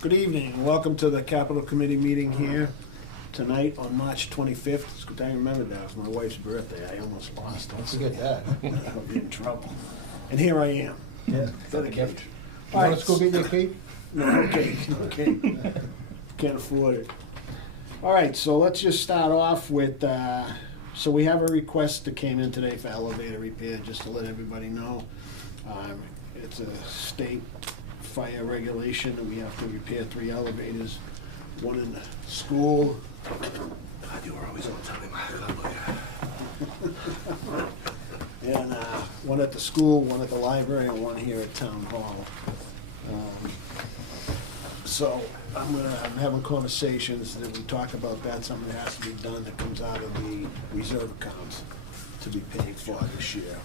Good evening, and welcome to the Capital Committee meeting here tonight on March 25th. It's good I remember that. It was my wife's birthday. I almost lost it. Don't forget that. I'll be in trouble. And here I am. Yeah. For the gift. You want us to go get your cake? No cake, no cake. Can't afford it. All right, so let's just start off with, so we have a request that came in today for elevator repair, just to let everybody know. It's a state fire regulation that we have to repair 3 elevators, one in the school. God, you were always on time. And one at the school, one at the library, and one here at Town Hall. So I'm having conversations that we talk about that, something that has to be done that comes out of the reserve accounts to be paid for this year.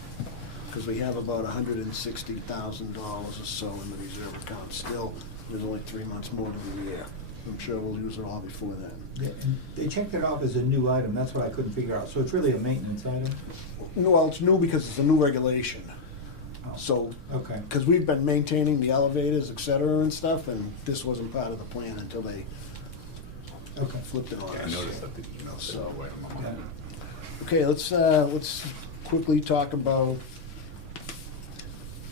Because we have about $160,000 or so in the reserve account still. There's only 3 months more to the year. I'm sure we'll use it all before then. Yeah, and they checked it off as a new item, that's what I couldn't figure out. So it's really a maintenance item? No, well, it's new because it's a new regulation. Oh, So, okay. because we've been maintaining the elevators, et cetera, and stuff, and this wasn't part of the plan until they Okay. flipped it on Yeah, I us. noticed that the email said So- away on my Yeah. mind. Okay, let's quickly talk about,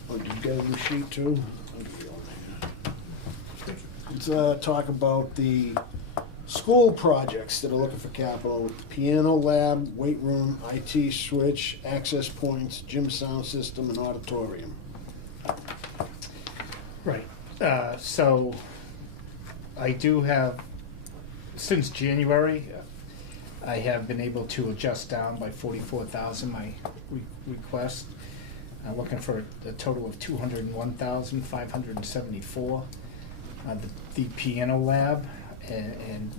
oh, did you get a new sheet too? I'll give you one here. Let's talk about the school projects that are looking for capital, with the piano lab, weight room, IT switch, access points, gym sound system, and auditorium. Right, so I do have, since January, I have been able to adjust down by 44,000 my request. I'm looking for a total of 201,574. The piano lab, and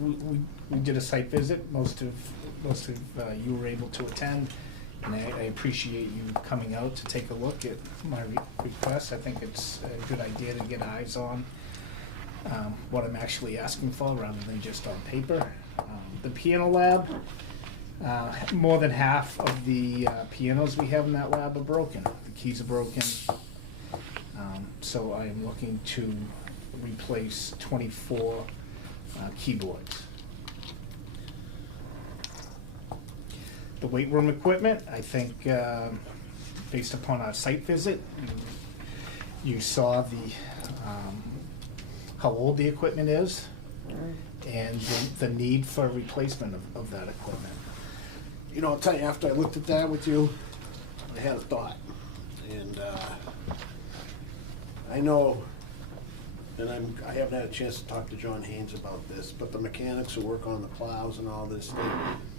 we did a site visit. Most of you were able to attend, and I appreciate you coming out to take a look at my request. I think it's a good idea to get eyes on what I'm actually asking for rather than just on paper. The piano lab, more than half of the pianos we have in that lab are broken. The keys are broken. So I am looking to replace 24 keyboards. The weight room equipment, I think, based upon our site visit, you saw how old the equipment is and the need for replacement of that equipment. You know, I'll tell you, after I looked at that with you, I had a thought. And I know, and I haven't had a chance to talk to John Haynes about this, but the mechanics who work on the plows and all this, they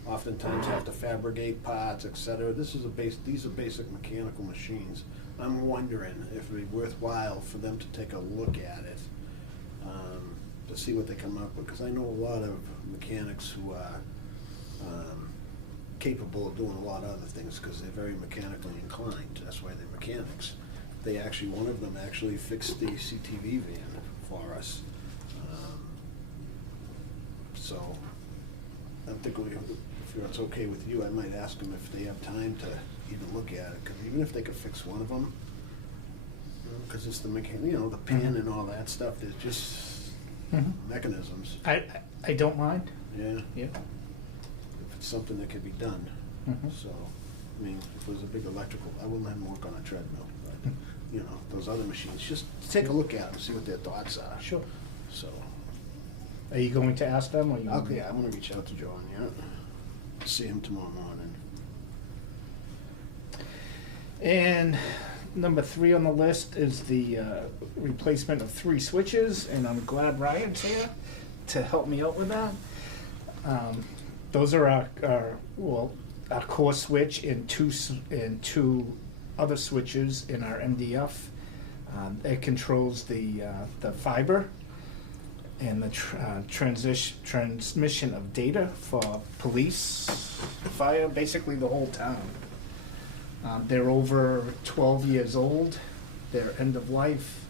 oftentimes have to fabricate parts, et cetera. These are basic mechanical machines. I'm wondering if it'd be worthwhile for them to take a look at it, to see what they come up with, because I know a lot of mechanics who are capable of doing a lot of other things because they're very mechanically inclined. That's why they're mechanics. One of them actually fixed the CTV van for us. So I'm thinking, if it's okay with you, I might ask them if they have time to even look at it, because even if they could fix one of them, because it's the the pin and all that stuff, there's just mechanisms. I don't mind. Yeah. Yeah. If it's something that can be done. Mhm. So, I mean, if it was a big electrical, I wouldn't let them work on a treadmill, but, those other machines, just take a look at them, see what their thoughts are. Sure. So, Are you going to ask them, or you? okay, I'm gonna reach out to John, see him tomorrow morning. And number 3 on the list is the replacement of 3 switches, and I'm glad Ryan's here to help me out with that. Those are our core switch and two other switches in our MDF. It controls the fiber and the transmission of data for police, fire, basically the whole town. They're over 12 years old. They're end of life.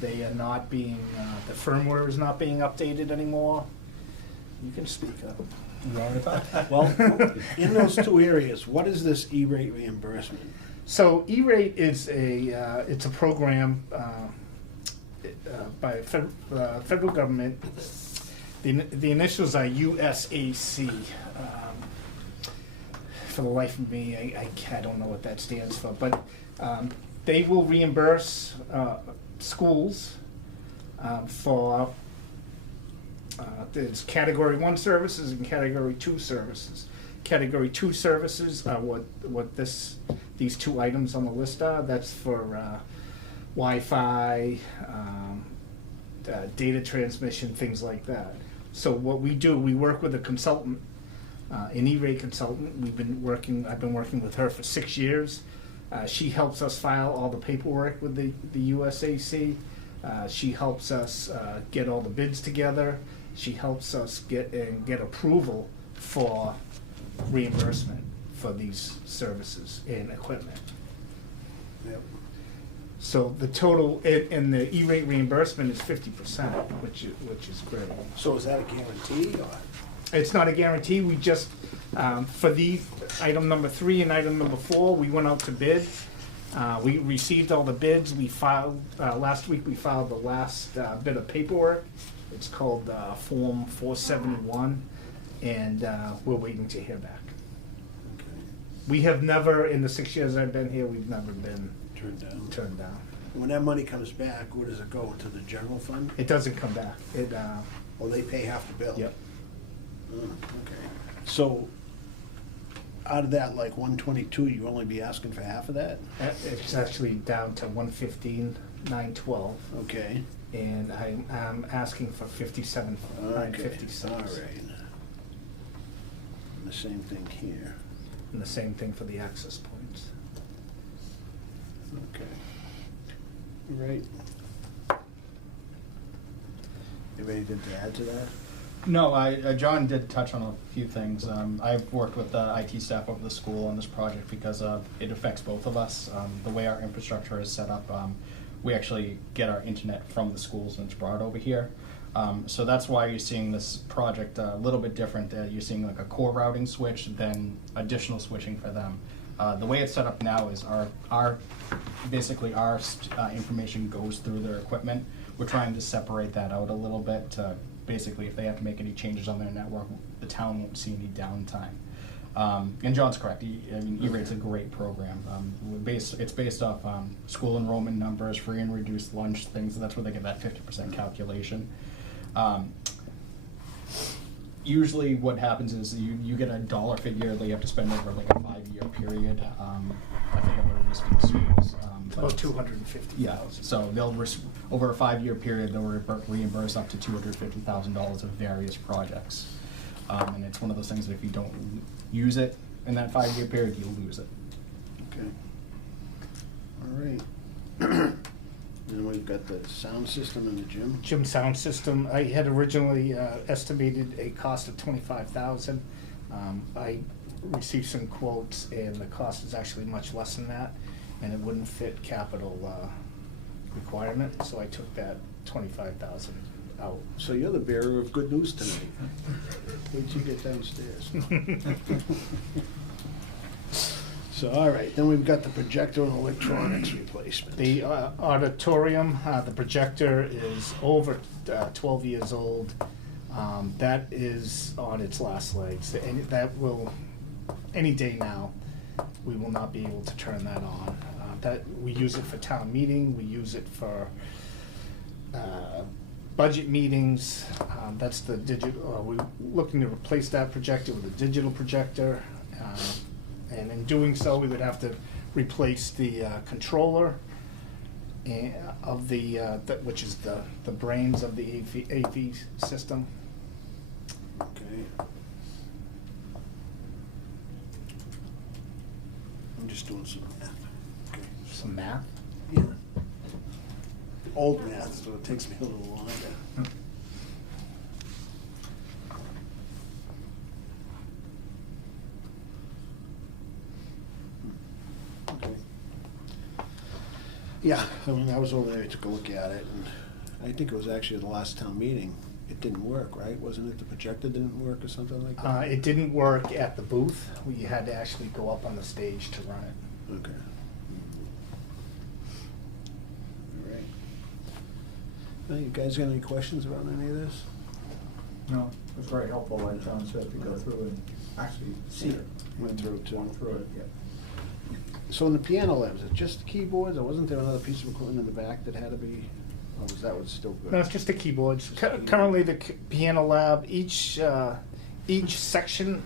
They are not being, the firmware is not being updated anymore. You can speak up. Well, in those 2 areas, what is this E-rate reimbursement? So E-rate is it's a program by federal government. The initials are USAC. For the life of me, I don't know what that stands for, but they will reimburse schools for there's Category 1 services and Category 2 services. Category 2 services are what these two items on the list are. That's for Wi-Fi, data transmission, things like that. So what we do, we work with a consultant, an E-rate consultant. I've been working with her for 6 years. She helps us file all the paperwork with the USAC. She helps us get all the bids together. She helps us get approval for reimbursement for these services and equipment. Yep. So the total in the E-rate reimbursement is 50%, which is great. So is that a guarantee, or? It's not a guarantee. We just for the item number 3 and item number 4, we went out to bid. We received all the bids. We filed last week. We filed the last bit of paperwork. It's called Form 471, and we're waiting to hear back. Okay. We have never, in the 6 years I've been here, we've never been Turned down. down. When that money comes back, where does it go? Into the general fund? It doesn't come back. Or they pay half the bill? Yep. Oh, okay. So, out of that, like 122, you only be asking for half of that? It's actually down to 115,912, Okay. and I'm asking for 57,956. All right. And the same thing here. And the same thing for the access points. Okay. Right. You have anything to add to that? No, John did touch on a few things. I've worked with the IT staff over the school on this project because it affects both of us. The way our infrastructure is set up, we actually get our internet from the schools and it's brought over here. So that's why you're seeing this project a little bit different. You're seeing like a core routing switch, then additional switching for them. The way it's set up now is our information goes through their equipment. We're trying to separate that out a little bit to basically if they have to make any changes on their network, the town won't see any downtime. And John's correct. E-rate's a great program. It's based off school enrollment numbers, free and reduced lunch things. That's where they get that 50% calculation. Usually what happens is you get a dollar figure that you have to spend over like a 5-year period. I forget what it is for the schools. About 250,000. Yeah, so they'll, over a 5-year period, they'll reimburse up to $250,000 of various projects. And it's one of those things that if you don't use it in that 5-year period, you'll lose it. Okay. All right. And we've got the sound system in the gym. Gym sound system, I had originally estimated a cost of $25,000. I received some quotes and the cost is actually much less than that, and it wouldn't fit capital requirement, so I took that $25,000 out. So you're the bearer of good news tonight. Wait till you get downstairs. So, all right, then we've got the projector and electronics replacement. The auditorium, the projector is over 12 years old. That is on its last legs. And that will, any day now, we will not be able to turn that on. We use it for town meeting, we use it for budget meetings. That's the digital, we're looking to replace that projector with a digital projector. And in doing so, we would have to replace the controller of which is the brains of the AV system. Okay. I'm just doing some math. Okay. Some math. Yeah. Old math, so it takes me a little longer. Okay. Yeah, I mean, I was over there, I took a look at it, and I think it was actually the last town meeting. It didn't work, right? Wasn't it the projector didn't work or something like that? It didn't work at the booth. We had to actually go up on the stage to run it. Okay. All right. You guys got any questions about any of this? No, it was very helpful, like John said, to go through and actually see it. Went through it too. Went through it, yeah. So in the piano lab, is it just the keyboards, or wasn't there another piece of equipment in the back that had to be, or was that was still good? No, it's just the keyboards. Just the keyboard. Currently, the piano lab, each section,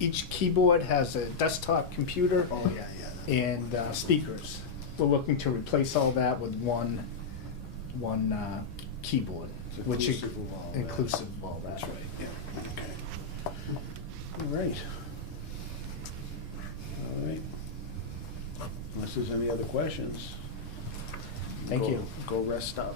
each keyboard has a desktop computer Oh, yeah. and speakers. We're looking to replace all that with one keyboard, It's which is inclusive of all that. inclusive of all that. That's right, yeah, okay. All right. All right. Unless there's any other questions. Thank go- you. Go rest up.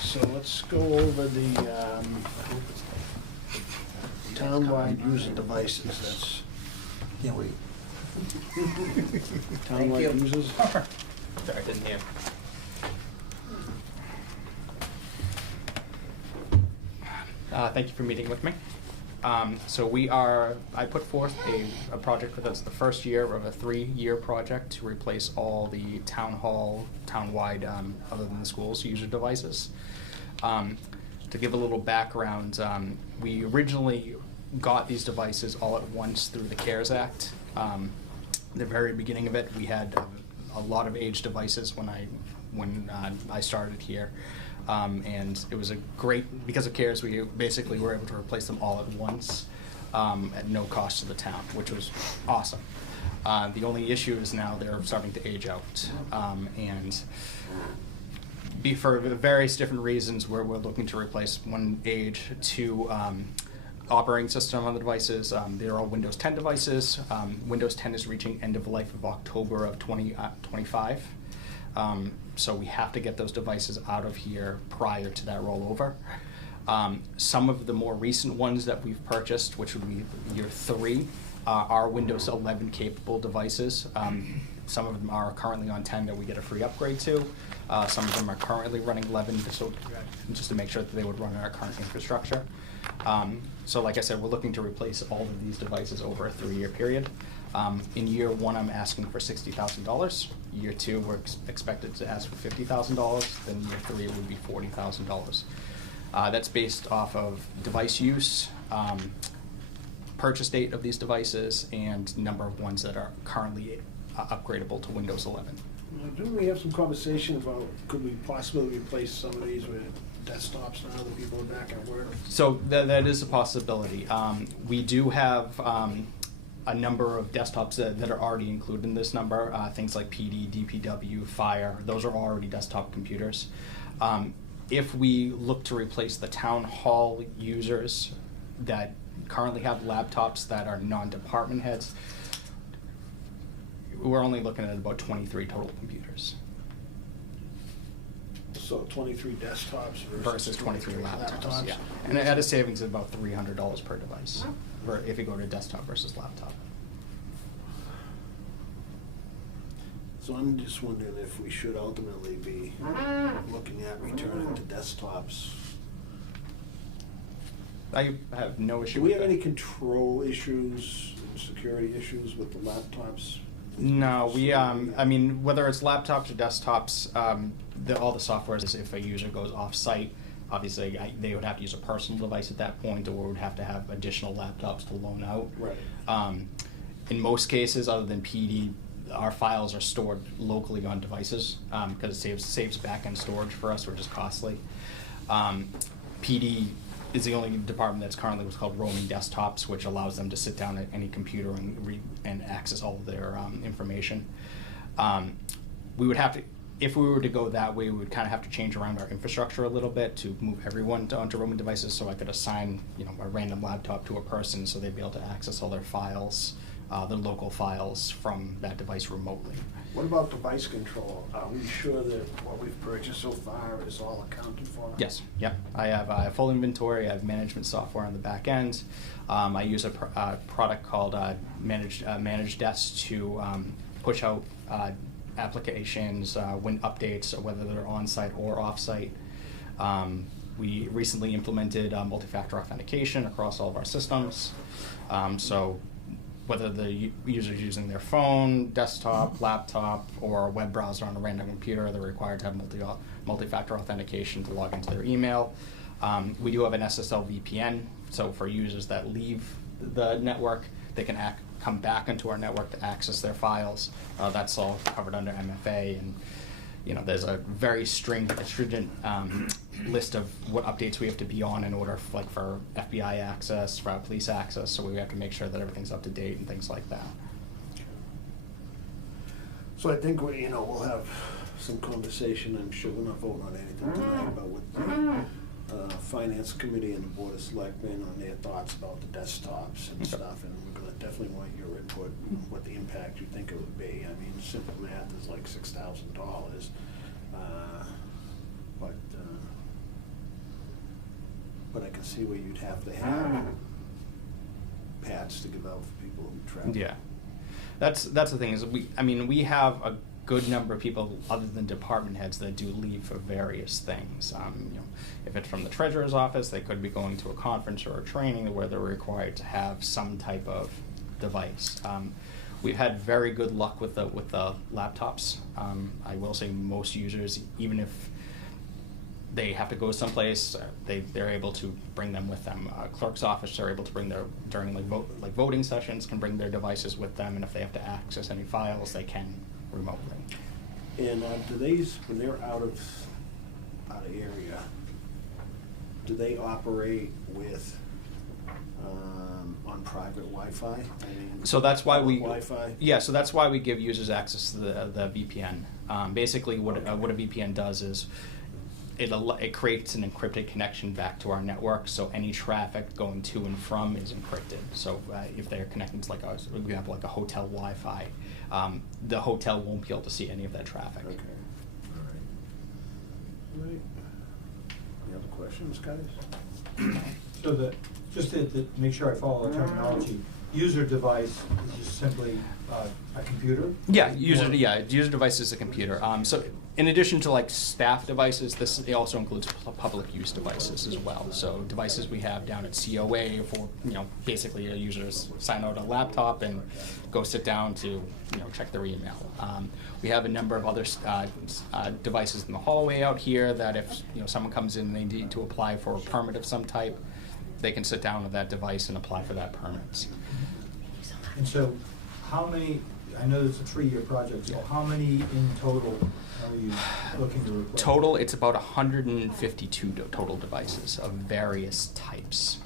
So let's go over the townwide user devices, that's Can't wait. townwide users. Sorry, didn't hear. Thank you for meeting with me. I put forth a project that's the first year of a 3-year project to replace all the town hall, townwide, other than the schools, user devices. To give a little background, we originally got these devices all at once through the CARES Act. The very beginning of it, we had a lot of aged devices when I started here. And it was a great, because of CARES, we basically were able to replace them all at once at no cost to the town, which was awesome. The only issue is now they're starting to age out. And for various different reasons, we're looking to replace one age, 2 operating system on the devices. They're all Windows 10 devices. Windows 10 is reaching end of life of October of 2025. So we have to get those devices out of here prior to that rollover. Some of the more recent ones that we've purchased, which would be year 3, are Windows 11 capable devices. Some of them are currently on 10 that we get a free upgrade to. Some of them are currently running 11, just to make sure that they would run in our current infrastructure. So like I said, we're looking to replace all of these devices over a 3-year period. In year 1, I'm asking for $60,000. Year 2, we're expected to ask for $50,000. Then year 3 would be $40,000. That's based off of device use, purchase date of these devices, and number of ones that are currently upgradable to Windows 11. Didn't we have some conversation about, could we possibly replace some of these with desktops now that people are back at work? So that is a possibility. We do have a number of desktops that are already included in this number. Things like PD, DPW, Fire, those are already desktop computers. If we look to replace the town hall users that currently have laptops that are non-department heads, we're only looking at about 23 total computers. So 23 desktops Versus 23 laptops, yeah. And at a savings of about $300 per device, if you go to desktop versus laptop. So I'm just wondering if we should ultimately be looking at returning to desktops. I have no issue Do we with have that. any control issues, security issues with the laptops? No, I mean, whether it's laptops or desktops, all the software is if a user goes off-site, obviously they would have to use a personal device at that point, or would have to have additional laptops to loan out. Right. In most cases, other than PD, our files are stored locally on devices because it saves back-end storage for us, which is costly. PD is the only department that's currently what's called roaming desktops, which allows them to sit down at any computer and access all of their information. We would have to, if we were to go that way, we would kind of have to change around our infrastructure a little bit to move everyone onto roaming devices. So I could assign, a random laptop to a person so they'd be able to access all their files, their local files from that device remotely. What about device control? Are we sure that what we've purchased so far is all accounted for? Yes, yep. I have full inventory. I have management software on the back end. I use a product called Managed Desk to push out applications, when updates, whether they're on-site or off-site. We recently implemented multi-factor authentication across all of our systems. So whether the user is using their phone, desktop, laptop, or a web browser on a random computer, they're required to have multi-factor authentication to log into their email. We do have an SSL VPN, so for users that leave the network, they can come back into our network to access their files. That's all covered under MFA, and there's a very stringent list of what updates we have to be on in order for FBI access, for police access, so we have to make sure that everything's up to date and things like that. So I think we'll have some conversation. I'm sure we're not voting on anything tonight, but with the Finance Committee and the Board of Selectmen on their thoughts about the desktops and stuff, and we're gonna definitely want your input, what the impact you think it would be. I mean, simple math is like $6,000, but I can see where you'd have to have pads to give out for people who travel. Yeah, that's the thing is we have a good number of people other than department heads that do leave for various things. If it's from the treasurer's office, they could be going to a conference or a training where they're required to have some type of device. We've had very good luck with the laptops. I will say most users, even if they have to go someplace, they're able to bring them with them. Clerk's office are able to bring during voting sessions, can bring their devices with them, and if they have to access any files, they can remotely. And do these, when they're out of area, do they operate with on private Wi-Fi? I mean, So that's why we Wi-Fi. Yeah, so that's why we give users access to the VPN. Basically, what a VPN does is it creates an encrypted connection back to our network, so any traffic going to and from is encrypted. So if they're connecting to, for example, like a hotel Wi-Fi, the hotel won't be able to see any of that traffic. Okay. All right. Any other questions, guys? So just to make sure I follow the terminology, user device is just simply a computer? Yeah, user device is a computer. So in addition to staff devices, it also includes public use devices as well. So devices we have down at COA for basically a user sign out a laptop and go sit down to check their email. We have a number of other devices in the hallway out here that if someone comes in and they need to apply for a permit of some type, they can sit down with that device and apply for that permit. And so how many, I know it's a 3-year project, so how many in total are you looking to replace? Total, it's about 152 total devices of various types.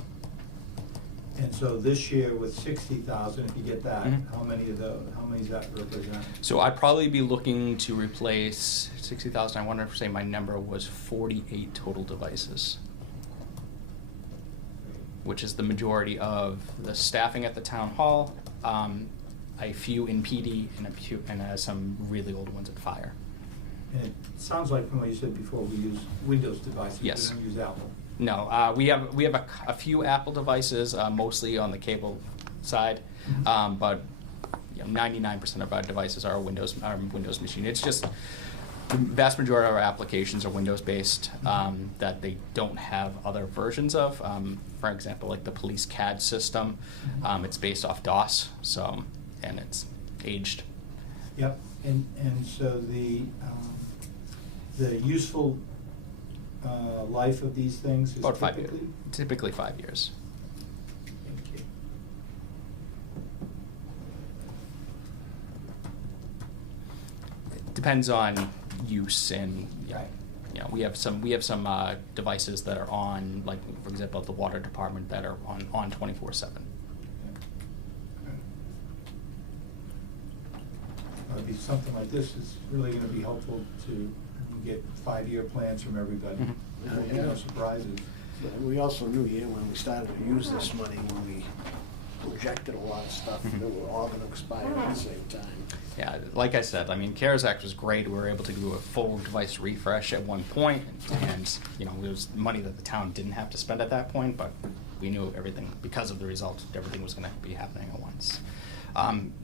And so this year with 60,000, if you get that, Mhm. how many does that represent? So I'd probably be looking to replace 60,000. I want to say my number was 48 total devices, which is the majority of the staffing at the town hall, a few in PD, and some really old ones at fire. And it sounds like from what you said before, we use Windows devices. Yes. We don't use Apple. No, we have a few Apple devices, mostly on the cable side, but 99% of our devices are Windows machine. It's just the vast majority of our applications are Windows based, that they don't have other versions of. For example, like the police CAD system, it's based off DOS, and it's aged. Yep, and so the useful life of these things is About 5 years. typically? Typically 5 years. Thank you. It depends on use, and Right. we have some devices that are on, like for example, at the water department that are on 24/7. Maybe something like this is really going to be helpful to get 5-year plans from everybody. Mhm. There won't be no surprises. But we also knew when we started to use this money, when we projected a lot of stuff, Mhm. that were all gonna expire at the same time. Yeah, like I said, CARES Act was great. We were able to do a full device refresh at one point, and it was money that the town didn't have to spend at that point, but we knew everything, because of the result, everything was going to be happening at once.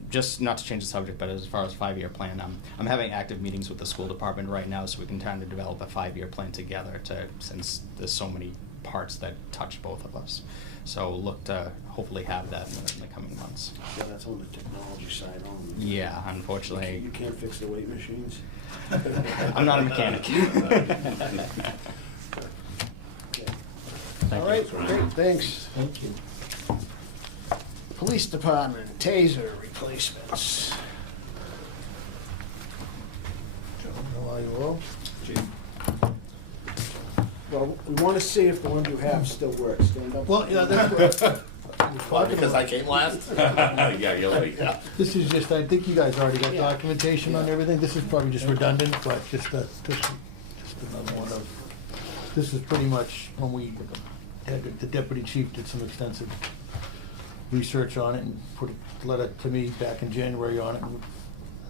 Just not to change the subject, but as far as 5-year plan, I'm having active meetings with the school department right now, so we can kind of develop a 5-year plan together. Since there's so many parts that touch both of us, so look to hopefully have that in the coming months. Yeah, that's on the technology side only. Yeah, unfortunately, You can't fix the weight machines? I'm not a mechanic. All right, great, thanks. Thank you. Police Department, taser replacements. How are you all? Well, we want to see if the ones you have still work. Stand up. Well, yeah, that's what. Because I came last? Yeah, you're late. This is just, I think you guys already got Yeah. documentation on Yeah. everything. This is probably just redundant, but just another one of, this is pretty much when we had, the deputy chief did some extensive research on it and put a letter to me back in January on it,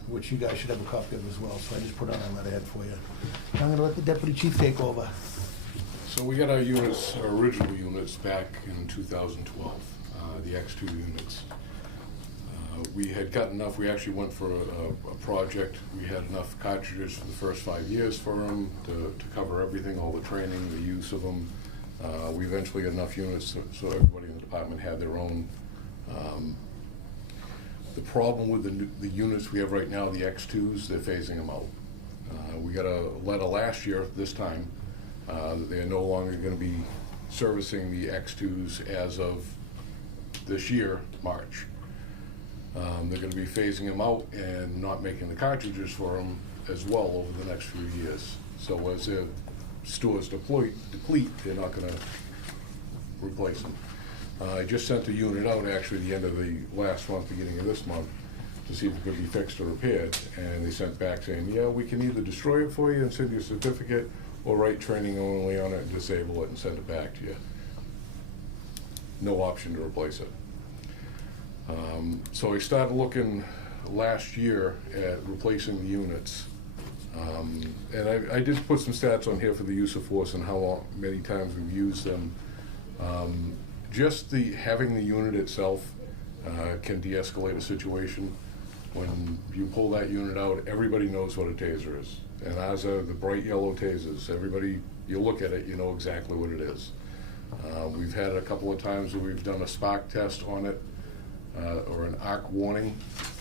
which you guys should have a copy of as well. So I just put on a letterhead for you. I'm gonna let the deputy chief take over. So we got our units, our original units back in 2012, the X2 units. We had got enough, we actually went for a project. We had enough cartridges for the first 5 years for them to cover everything, all the training, the use of them. We eventually got enough units so everybody in the department had their own. The problem with the units we have right now, the X2s, they're phasing them out. We got a letter last year, this time, that they are no longer going to be servicing the X2s as of this year, March. They're going to be phasing them out and not making the cartridges for them as well over the next few years. So as their stores deplete, they're not going to replace them. I just sent a unit out actually the end of the last month, beginning of this month, to see if it could be fixed or repaired. And they sent back saying, yeah, we can either destroy it for you and send you a certificate, or write training only on it and disable it and send it back to you. No option to replace it. So I started looking last year at replacing the units. And I did put some stats on here for the use of force and how many times we've used them. Just having the unit itself can de-escalate a situation. When you pull that unit out, everybody knows what a taser is. And ours are the bright yellow tasers. Everybody, you look at it, you know exactly what it is. We've had a couple of times where we've done a spark test on it, or an arc warning,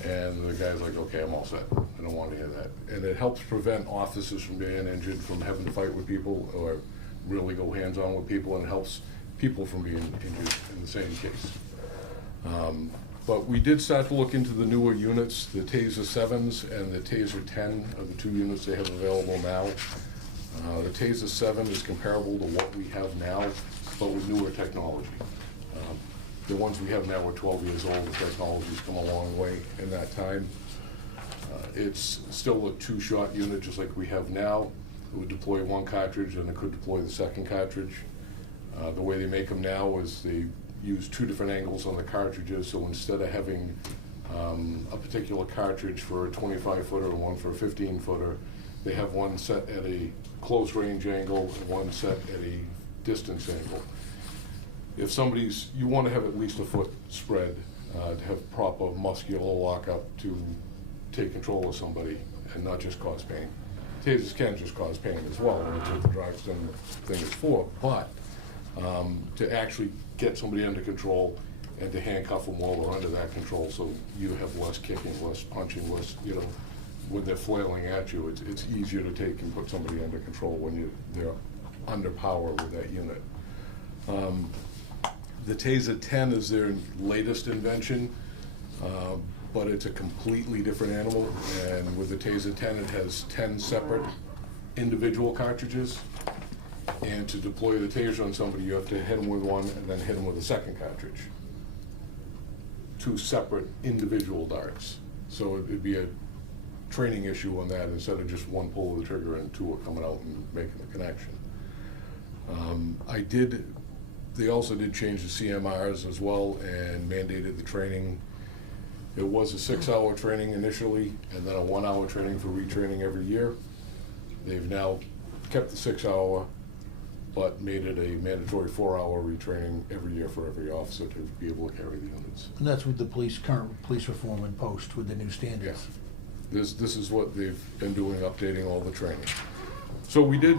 and the guy's like, okay, I'm all set. I don't want to hear that. And it helps prevent officers from being injured, from having to fight with people, or really go hands-on with people, and it helps people from being injured in the same case. But we did start to look into the newer units, the Taser 7s and the Taser 10 are the two units they have available now. The Taser 7 is comparable to what we have now, but with newer technology. The ones we have now are 12 years old. The technology's come a long way in that time. It's still a 2-shot unit, just like we have now. It would deploy one cartridge, and it could deploy the second cartridge. The way they make them now is they use 2 different angles on the cartridges, so instead of having a particular cartridge for a 25-footer and one for a 15-footer, they have one set at a close range angle and one set at a distance angle. If you want to have at least a foot spread to have proper muscular lockup to take control of somebody and not just cause pain. Tasers can just cause pain as well, and that's what the drive-stun thing is for, but to actually get somebody under control and to handcuff them while they're under that control, so you have less kicking, less punching, less, when they're flailing at you, it's easier to take and put somebody under control when they're under power with that unit. The Taser 10 is their latest invention, but it's a completely different animal, and with the Taser 10 it has 10 separate individual cartridges. And to deploy the taser on somebody, you have to hit them with one and then hit them with a second cartridge. 2 separate individual darts. So it'd be a training issue on that instead of just one pull of the trigger and 2 are coming out and making the connection. They also did change the CMRs as well and mandated the training. It was a 6-hour training initially and then a 1-hour training for retraining every year. They've now kept the 6-hour but made it a mandatory 4-hour retraining every year for every officer to be able to carry the units. And that's with the current police reform in post with the new standards. This is what they've been doing, updating all the training. So we did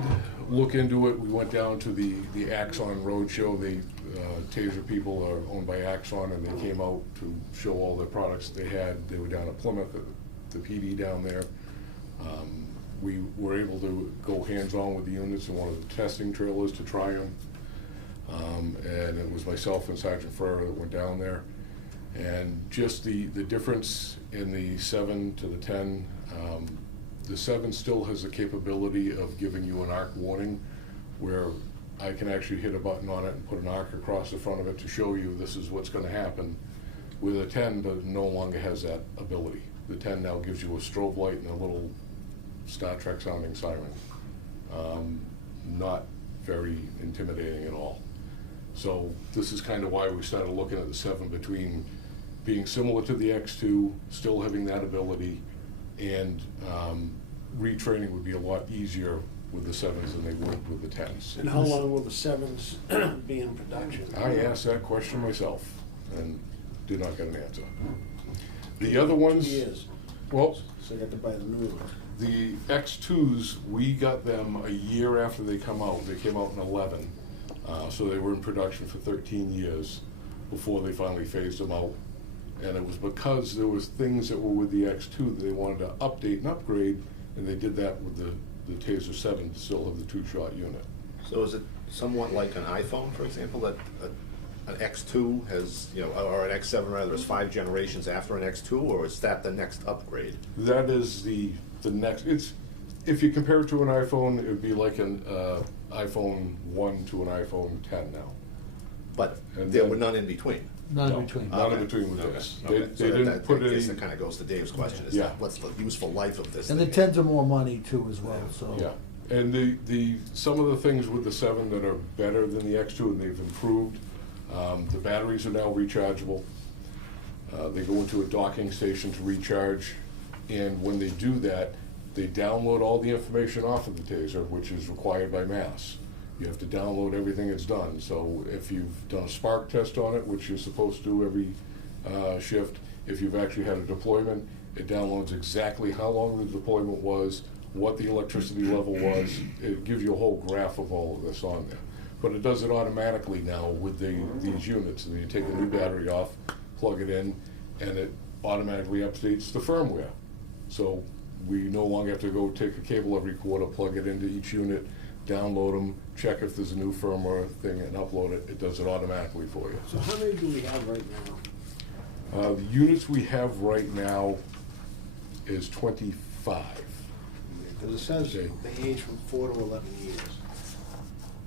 look into it. We went down to the Axon Roadshow. The Taser people are owned by Axon, and they came out to show all the products they had. They were down at Plymouth, the PD down there. We were able to go hands-on with the units in one of the testing trailers to try them. And it was myself and Sergeant Ferrer that went down there. And just the difference in the 7 to the 10, the 7 still has the capability of giving you an arc warning, where I can actually hit a button on it and put an arc across the front of it to show you this is what's going to happen. With a 10, but no longer has that ability. The 10 now gives you a strobe light and a little Star Trek sounding siren. Not very intimidating at all. So this is kind of why we started looking at the 7, between being similar to the X2, still having that ability, and retraining would be a lot easier with the 7s than they would with the 10s. And how long will the 7s be in production? I asked that question myself and did not get an answer. The other ones, 2 years. well, So you have to buy the new ones. the X2s, we got them a year after they come out. They came out in 11, so they were in production for 13 years before they finally phased them out. And it was because there was things that were with the X2 that they wanted to update and upgrade, and they did that with the Taser 7 to still have the 2-shot unit. So is it somewhat like an iPhone, for example, that an X2 has, you know, or an X7 rather, is 5 generations after an X2, or is that the next upgrade? That is the next, if you compare it to an iPhone, it would be like an iPhone 1 to an iPhone 10 now. But And there then- were none in between? Not No, in between. Not in Okay. between with Okay. this. Okay. They So didn't that, put I guess any, that kind of goes to Dave's question, is Yeah. that, what's the useful life of this And thing? the 10s are more money too as well, so. yeah. And some of the things with the 7 that are better than the X2, and they've improved, the batteries are now rechargeable. They go into a docking station to recharge, and when they do that, they download all the information off of the Taser, which is required by Mass. You have to download everything it's done. So if you've done a spark test on it, which you're supposed to do every shift, if you've actually had a deployment, it downloads exactly how long the deployment was, what the electricity level was. It gives you a whole graph of all of this on there. But it does it automatically now with these units. And you take a new battery off, plug it in, and it automatically updates the firmware. So we no longer have to go take a cable every quarter, plug it into each unit, download them, check if there's a new firmware thing, and upload it. It does it automatically for you. So how many do we have right now? The units we have right now is 25. Because it says Okay. they age from 4 to 11 years.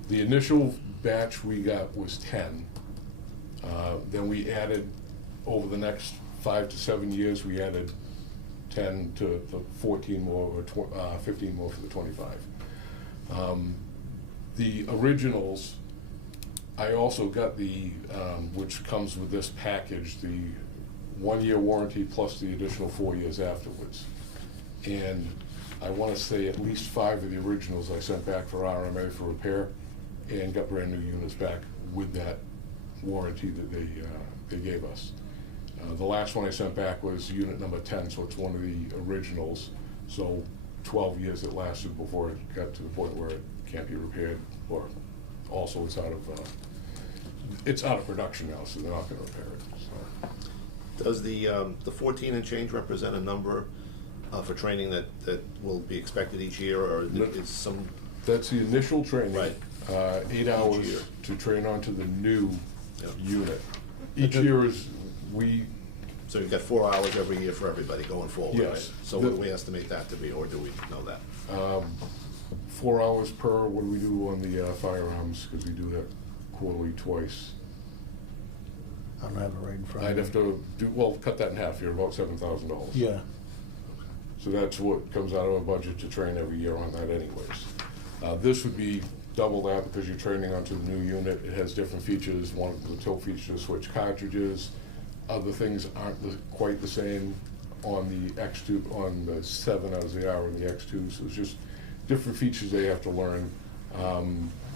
The initial batch we got was 10. Then we added, over the next 5 to 7 years, we added 10 to 14 more, or 15 more for the 25. The originals, I also got which comes with this package, the 1-year warranty plus the additional 4 years afterwards. And I want to say at least 5 of the originals I sent back for RMA for repair, and got brand new units back with that warranty that they gave us. The last one I sent back was unit number 10, so it's one of the originals. So 12 years it lasted before it got to the point where it can't be repaired, or also it's out of production now, so they're not going to repair it. So. Does the 14 and change represent a number for training that will be expected each year, or is some? That's the initial training. Right. 8 hours year. to train onto the new Yep. unit. Each year is, So you've got 4 hours every year for everybody going forward, right? Yes. So what do we estimate that to be, or do we know that? 4 hours per, what do we do on the firearms, because we do that quarterly twice. I don't have it right in front of I'd me. have to cut that in half, you're about $7,000. Yeah, So that's what comes out of a budget to train every year on that anyways. This would be double that because you're training onto the new unit. It has different features. One of the tilt features to switch cartridges. Other things aren't quite the same on the X2, on the 7 as they are on the X2. So it's just different features they have to learn.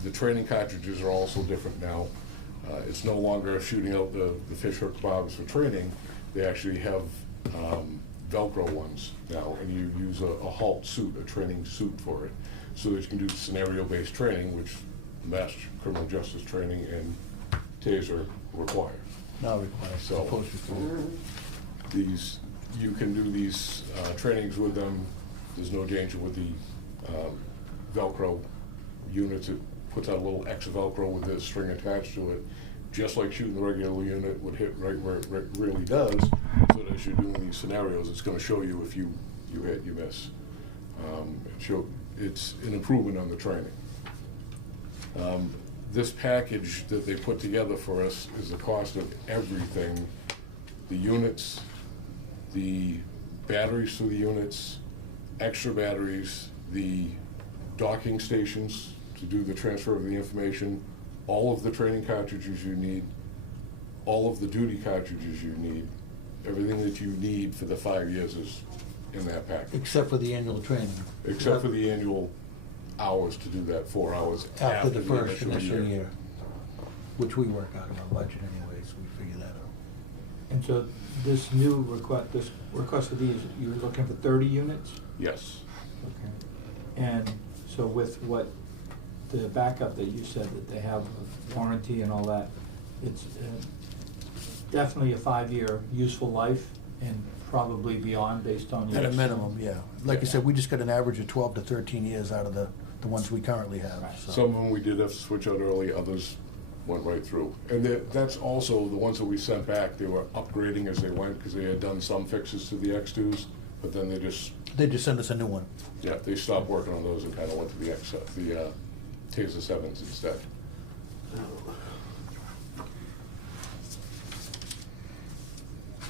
The training cartridges are also different now. It's no longer shooting out the fishhook bobs for training. They actually have Velcro ones now, and you use a HALT suit, a training suit for it, so that you can do scenario-based training, which mass criminal justice training and TASER require. Now required, So- opposed to. These, you can do these trainings with them. There's no danger with the Velcro units. It puts out a little X Velcro with the string attached to it, just like shooting the regular unit would hit right where it really does. So that as you're doing these scenarios, it's going to show you if you hit, you miss. It's an improvement on the training. This package that they put together for us is the cost of everything: the units, the batteries for the units, extra batteries, the docking stations to do the transfer of the information, all of the training cartridges you need, all of the duty cartridges you need, everything that you need for the 5 years is in that package. Except for the annual training. Except for the annual hours to do that, 4 hours After the first initial initial year, which we work out of our budget anyway, so we figure that out. And so this new request for these, you're looking for 30 units? Yes. Okay. And so with what, the backup that you said that they have a warranty and all that, it's definitely a 5-year useful life and probably beyond based on your. At a minimum, yeah. Like I said, we just got an average of 12 to 13 years out of the ones we currently have, Right. so. Some of them we did have to switch out early, others went right through. And that's also, the ones that we sent back, they were upgrading as they went, because they had done some fixes to the X2s, but then they just send us a new one. Yeah, they stopped working on those and kind of went to the TASER 7s instead.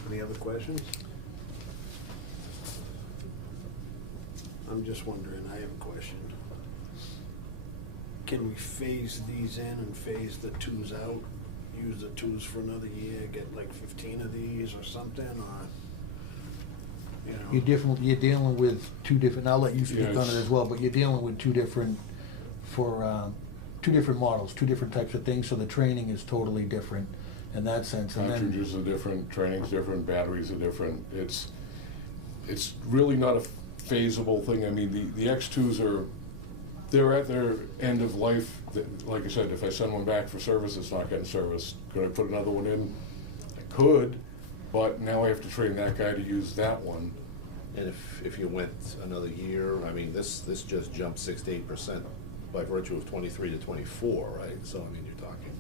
Any other questions? I'm just wondering, I have a question. Can we phase these in and phase the 2s out? Use the 2s for another year, get like 15 of these or something, or, you know? You're dealing with two different, I'll let you speak on it Yes. as well, but you're dealing with two different models, two different types of things, so the training is totally different in that sense. And then, Cartridges are different, training's different, batteries are different. It's really not a phasable thing. I mean, the X2s they're at their end of life. Like I said, if I send one back for service, it's not getting serviced. Could I put another one in? I could, but now I have to train that guy to use that one. And if you went another year, I mean, this just jumped 6 to 8% by virtue of 23 to 24, right? So, I mean, you're talking,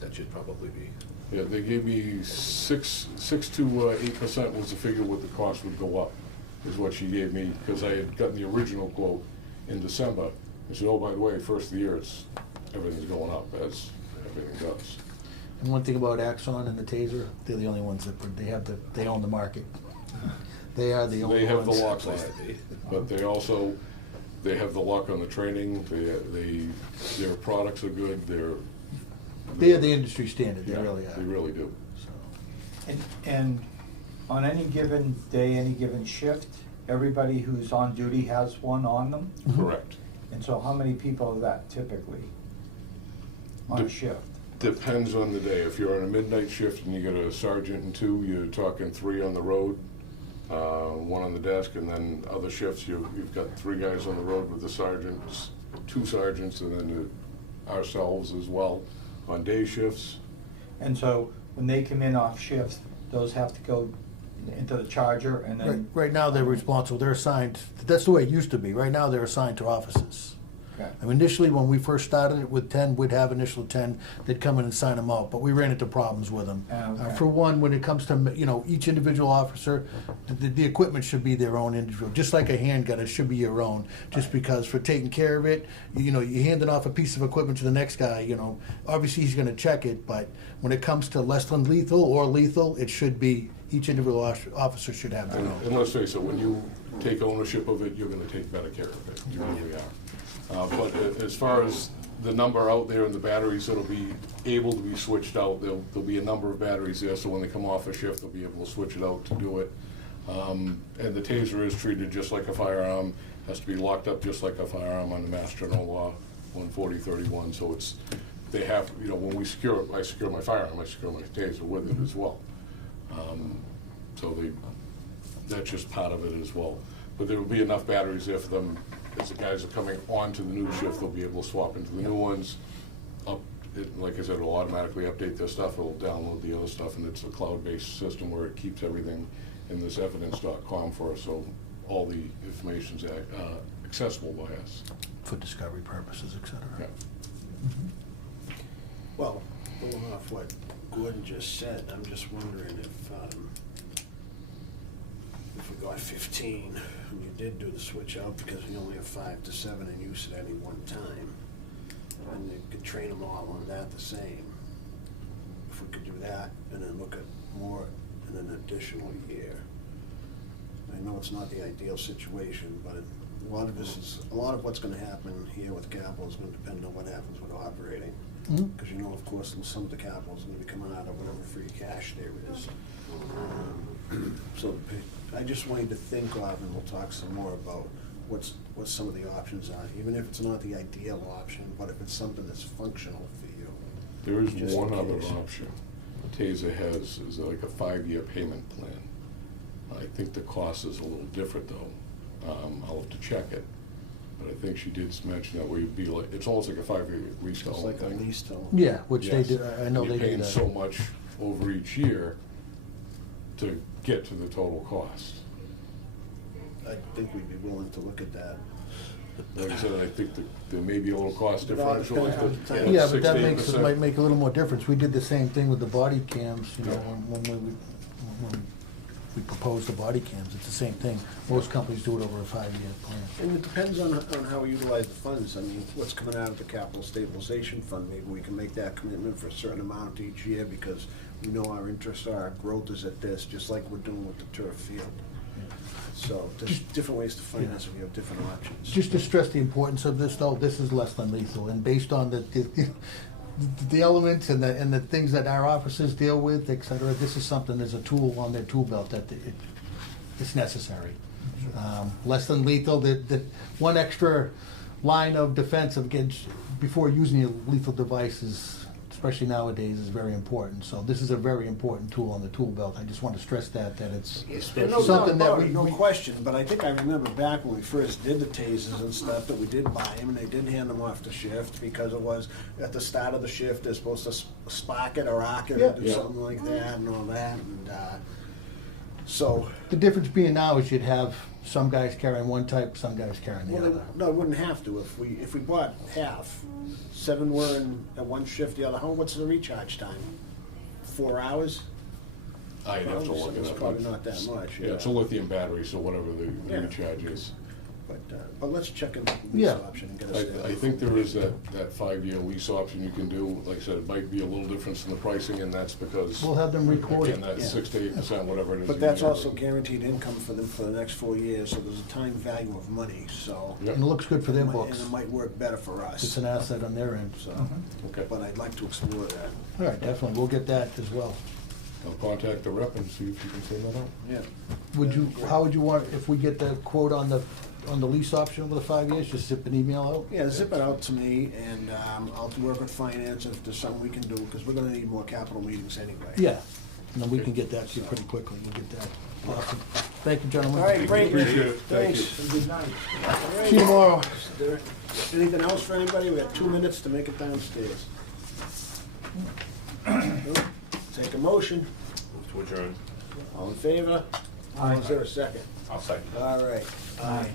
that should probably be. Yeah, they gave me 6 to 8% was the figure what the cost would go up, is what she gave me, because I had gotten the original quote in December. I said, oh, by the way, first of the year, everything's going up, as everything does. and one thing about Axon and the TASER, they're the only ones that, they own the market. They are the only ones. They have the lock on Place it, to be. but they have the lock on the training. Their products are good. They're the industry standard, they Yeah, really are. They really do. So. And on any given day, any given shift, everybody who's on duty has one on them? Correct. And so how many people is that typically on a Dep- shift? Depends on the day. If you're on a midnight shift and you get a sergeant and 2, you're talking 3 on the road, 1 on the desk, and then other shifts, you've got 3 guys on the road with the sergeants, 2 sergeants, and then ourselves as well on day shifts. And so when they come in off shifts, those have to go into the charger and then? Right now, they're responsible, they're assigned, that's the way it used to be. Right now, they're assigned to offices. Okay. I mean, initially, when we first started it with 10, we'd have initial 10, they'd come in and sign them out, but we ran into problems with them. Okay. For one, when it comes to, each individual officer, the equipment should be their own individual, just like a handgun, it should be your own, just because for taking care of it, you're handing off a piece of equipment to the next guy, obviously he's gonna check it, but when it comes to less than lethal or lethal, it should be, each individual officer should have their own. And let's face it, when you take ownership of it, you're gonna take better care of it. You really are. But as far as the number out there and the batteries that'll be able to be switched out, there'll be a number of batteries there, so when they come off a shift, they'll be able to switch it out to do it. And the TASER is treated just like a firearm, has to be locked up just like a firearm under Mass General Law. 140/31, so it's, they have, you know, when we secure, I secure my firearm, I secure my taser with it as well. So that's just part of it as well. But there will be enough batteries there for them, as the guys are coming onto the new shift, they'll be able to swap into the new ones. Like I said, it'll automatically update their stuff, it'll download the other stuff, and it's a cloud-based system where it keeps everything in this evidence.com for us, so all the information's accessible by us. For discovery purposes, et cetera. Yeah. Well, going off what Gordon just said, I'm just wondering if we got 15, and you did do the switch out because we only have 5 to 7 in use at any one time, and you could train them all on that the same. If we could do that, and then look at more in an additional year. I know it's not the ideal situation, but a lot of what's gonna happen here with capital is gonna depend on what happens with operating. Mhm. Because you know, of course, some of the capital is gonna be coming out of whatever free cash there is. So I just wanted to think of, and we'll talk some more about what some of the options are, even if it's not the ideal option, but if it's something that's functional for you. There is Just in one other case. option TASER has, is like a 5-year payment plan. I think the cost is a little different though. I'll have to check it. But I think she did mention that we'd be like, it's almost like a 5-year lease Just like a thing. lease to. Yeah, which they Yes. do, I know they You're do paying that. so much over each year to get to the total cost. I think we'd be willing to look at that. Like I said, I think that there may be a little cost It all differential. depends on the time. Yeah, but that 6-8%. might make a little more difference. We did the same thing with the body cams, you know, when we proposed the body cams, it's the same thing. Most companies do it over a 5-year plan. And it depends on how we utilize the funds. I mean, what's coming out of the capital stabilization fund, maybe we can make that commitment for a certain amount each year because we know our interests are, our growth is at this, just like we're doing with the turf field. So there's different ways to finance if you have different options. Just to stress the importance of this, though, this is less than lethal, and based on the elements and the things that our officers deal with, et cetera, this is something, there's a tool on their tool belt that it's necessary. Less than lethal, the one extra line of defense before using a lethal device is, especially nowadays, is very important. So this is a very important tool on the tool belt. I just want to stress that it's And no doubt something that about we. it, no question, but I think I remember back when we first did the tasers and stuff, that we did buy them, and they did hand them off to shift, because it was, at the start of the shift, they're supposed to spark it or arc it, or do Yeah. something like that, and all that, and, so. The difference being now is you'd have some guys carrying one type, some guys carrying the Well, other. no, it wouldn't have to, if we bought half, 7 were in at one shift, the other, what's the recharge time? 4 hours? I'd have to look it It's up. probably not that much, Yeah, it's a lithium battery, so whatever the Yeah. recharge is. But let's check into the lease Yeah. option and get us. I think there is that 5-year lease option you can do. Like I said, it might be a little difference in the pricing, and that's because. We'll have them record Again, it. that's Yeah. 6 to 8%, whatever it is. But a that's year. also guaranteed income for them for the next 4 years, so there's a time value of money, so. Yep. And it looks good for their And books. it might work better for us. It's an asset on their end. So, Okay. but I'd like to explore that. All right, definitely, we'll get that as well. I'll contact the rep and see if you can send that out. Yeah. How would you want, if we get the quote on the lease option over the 5 years, just zip an email out? Yeah, zip it out to me, and I'll work with finance if there's something we can do, because we're gonna need more capital meetings anyway. Yeah, and then we can get that to you pretty quickly, we'll get that. Awesome. Thank you, gentlemen. All right, great. Appreciate it. Thank Thanks. Good night. All right. See you tomorrow. Is there anything else for anybody? We have 2 minutes to make it downstairs. Nope. Take a motion. Move to adjourn. All in favor? Aye. Is there a second? I'll second. All right. Aye.